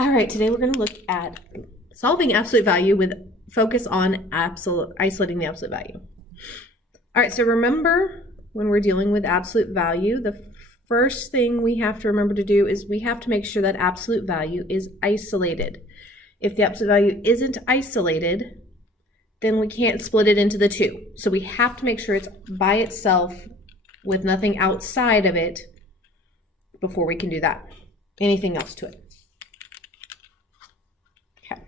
All right, today we're going to look at solving absolute value with focus on isolating the absolute value. All right, so remember when we're dealing with absolute value, the first thing we have to remember to do is we have to make sure that absolute value is isolated. If the absolute value isn't isolated, then we can't split it into the two. So we have to make sure it's by itself with nothing outside of it before we can do that. Anything else to it. Okay.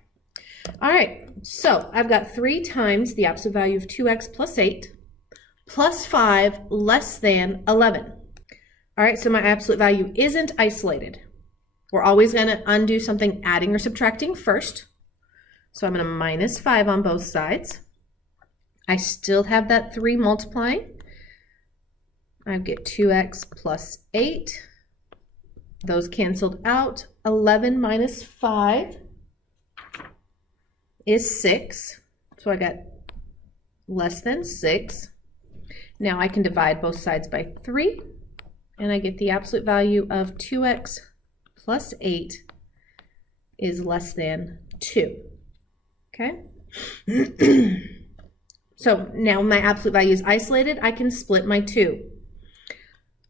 All right, so I've got 3 times the absolute value of 2x plus 8 plus 5 less than 11. All right, so my absolute value isn't isolated. We're always going to undo something adding or subtracting first. So I'm going to minus 5 on both sides. I still have that 3 multiplying. I get 2x plus 8. Those canceled out. 11 minus 5 is 6. So I got less than 6. Now I can divide both sides by 3. And I get the absolute value of 2x plus 8 is less than 2. Okay? So now my absolute value is isolated. I can split my 2.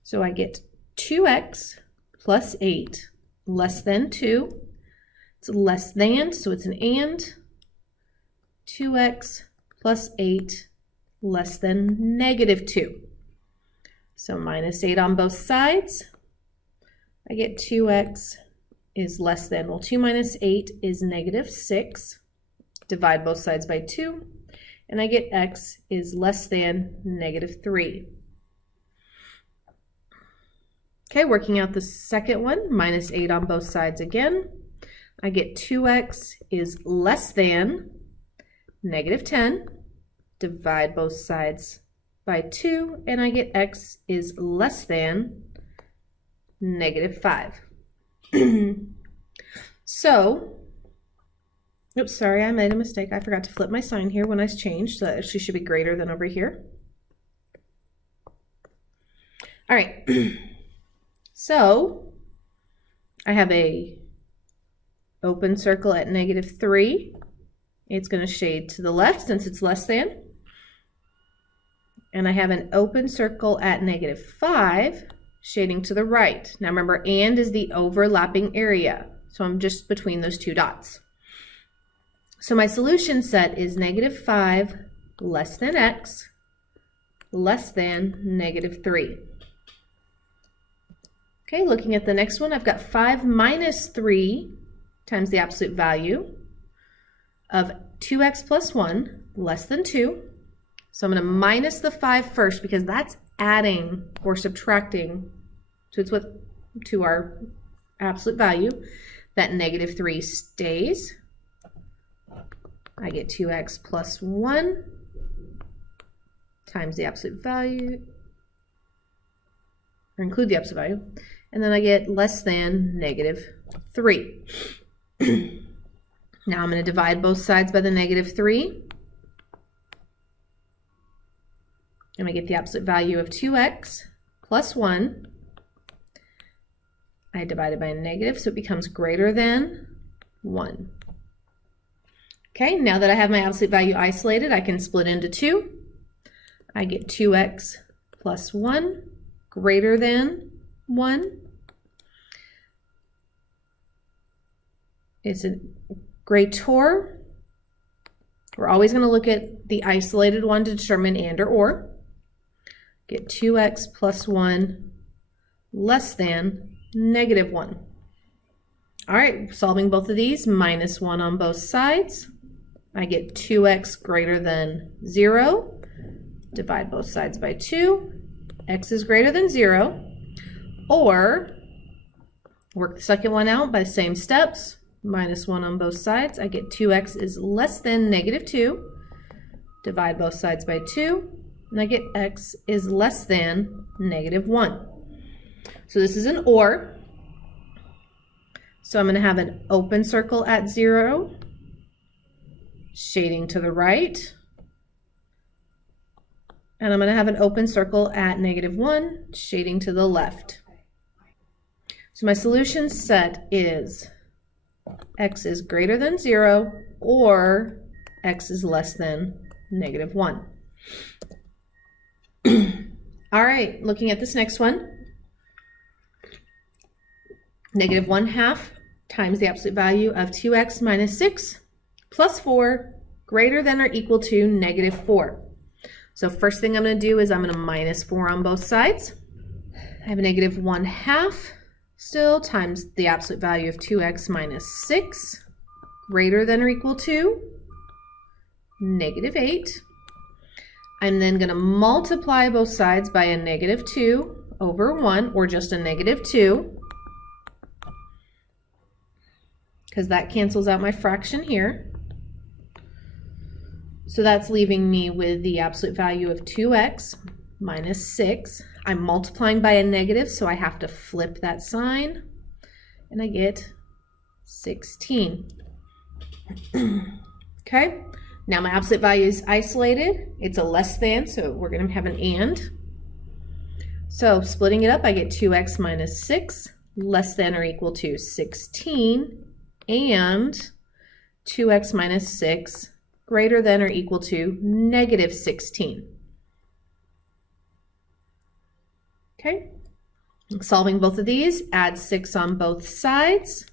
So I get 2x plus 8 less than 2. It's less than, so it's an and. 2x plus 8 less than negative 2. So minus 8 on both sides. I get 2x is less than, well, 2 minus 8 is negative 6. Divide both sides by 2. And I get x is less than negative 3. Okay, working out the second one, minus 8 on both sides again. I get 2x is less than negative 10. Divide both sides by 2, and I get x is less than negative 5. So, oops, sorry, I made a mistake. I forgot to flip my sign here when I changed, so she should be greater than over here. All right, so I have a open circle at negative 3. It's going to shade to the left since it's less than. And I have an open circle at negative 5, shading to the right. Now remember, and is the overlapping area. So I'm just between those 2 dots. So my solution set is negative 5 less than x less than negative 3. Okay, looking at the next one, I've got 5 minus 3 times the absolute value of 2x plus 1 less than 2. So I'm going to minus the 5 first because that's adding or subtracting to our absolute value. That negative 3 stays. I get 2x plus 1 times the absolute value, or include the absolute value, and then I get less than negative 3. Now I'm going to divide both sides by the negative 3. And I get the absolute value of 2x plus 1. I divide it by a negative, so it becomes greater than 1. Okay, now that I have my absolute value isolated, I can split into 2. I get 2x plus 1 greater than 1. It's a greater. We're always going to look at the isolated one to determine and or. Get 2x plus 1 less than negative 1. All right, solving both of these, minus 1 on both sides. I get 2x greater than 0. Divide both sides by 2. X is greater than 0. Or work the second one out by the same steps. Minus 1 on both sides. I get 2x is less than negative 2. Divide both sides by 2. And I get x is less than negative 1. So this is an or. So I'm going to have an open circle at 0, shading to the right. And I'm going to have an open circle at negative 1, shading to the left. So my solution set is x is greater than 0 or x is less than -1. All right, looking at this next one. -1/2 times the absolute value of 2x minus 6 plus 4 greater than or equal to -4. So first thing I'm going to do is I'm going to minus 4 on both sides. I have a -1/2 still times the absolute value of 2x minus 6 greater than or equal to -8. I'm then going to multiply both sides by a -2 over 1, or just a -2, because that cancels out my fraction here. So that's leaving me with the absolute value of 2x minus 6. I'm multiplying by a negative, so I have to flip that sign, and I get 16. Okay, now my absolute value is isolated. It's a less than, so we're going to have an and. So splitting it up, I get 2x minus 6 less than or equal to 16, and 2x minus 6 greater than or equal to -16. Okay, solving both of these, add 6 on both sides.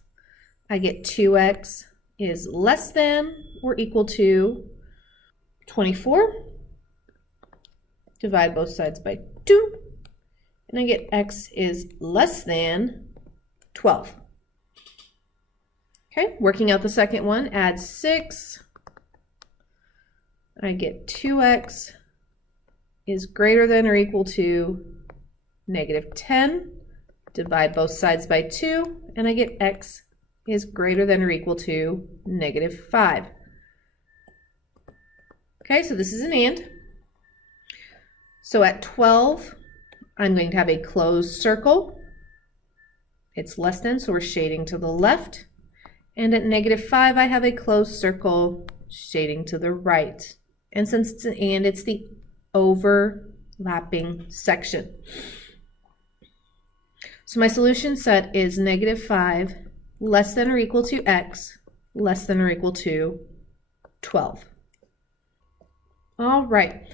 I get 2x is less than or equal to 24. Divide both sides by 2, and I get x is less than 12. Okay, working out the second one, add 6. I get 2x is greater than or equal to -10. Divide both sides by 2, and I get x is greater than or equal to -5. Okay, so this is an and. So at 12, I'm going to have a closed circle. It's less than, so we're shading to the left. And at -5, I have a closed circle shading to the right. And since it's an and, it's the overlapping section. So my solution set is -5 less than or equal to x less than or equal to 12. All right,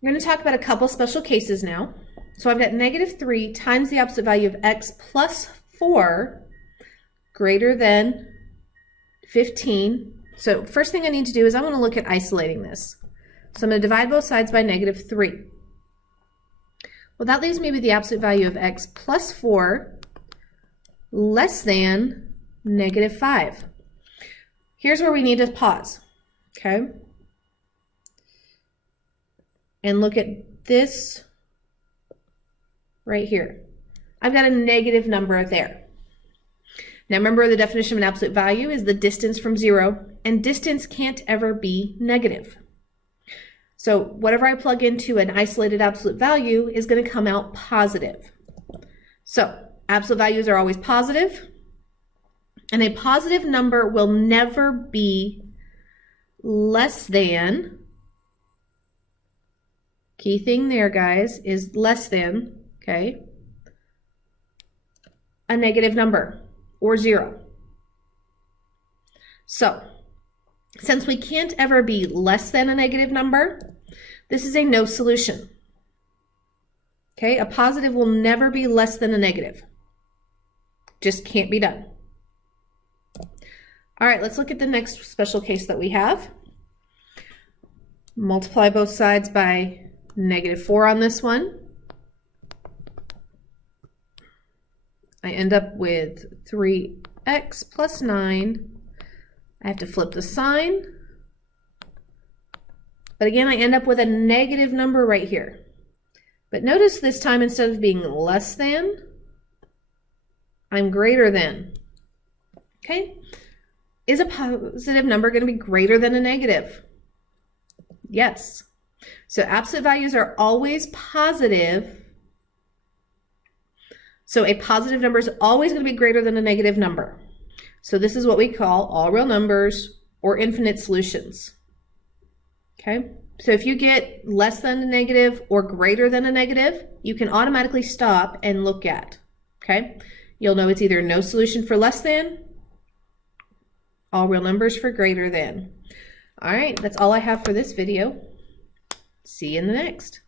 we're going to talk about a couple special cases now. So I've got -3 times the absolute value of x plus 4 greater than 15. So first thing I need to do is I want to look at isolating this. So I'm going to divide both sides by -3. Well, that leaves me with the absolute value of x plus 4 less than -5. Here's where we need to pause, okay? And look at this right here. I've got a negative number there. Now remember, the definition of an absolute value is the distance from 0, and distance can't ever be negative. So whatever I plug into an isolated absolute value is going to come out positive. So absolute values are always positive, and a positive number will never be less than, key thing there guys, is less than, okay, a negative number or 0. So since we can't ever be less than a negative number, this is a no solution. Okay, a positive will never be less than a negative. Just can't be done. All right, let's look at the next special case that we have. Multiply both sides by -4 on this one. I end up with 3x plus 9. I have to flip the sign. But again, I end up with a negative number right here. But notice this time, instead of being less than, I'm greater than. Okay? Is a positive number going to be greater than a negative? Yes. So absolute values are always positive. So a positive number is always going to be greater than a negative number. So this is what we call all real numbers or infinite solutions. Okay? So if you get less than a negative or greater than a negative, you can automatically stop and look at. Okay? You'll know it's either no solution for less than all real numbers for greater than. All right, that's all I have for this video. See you in the next.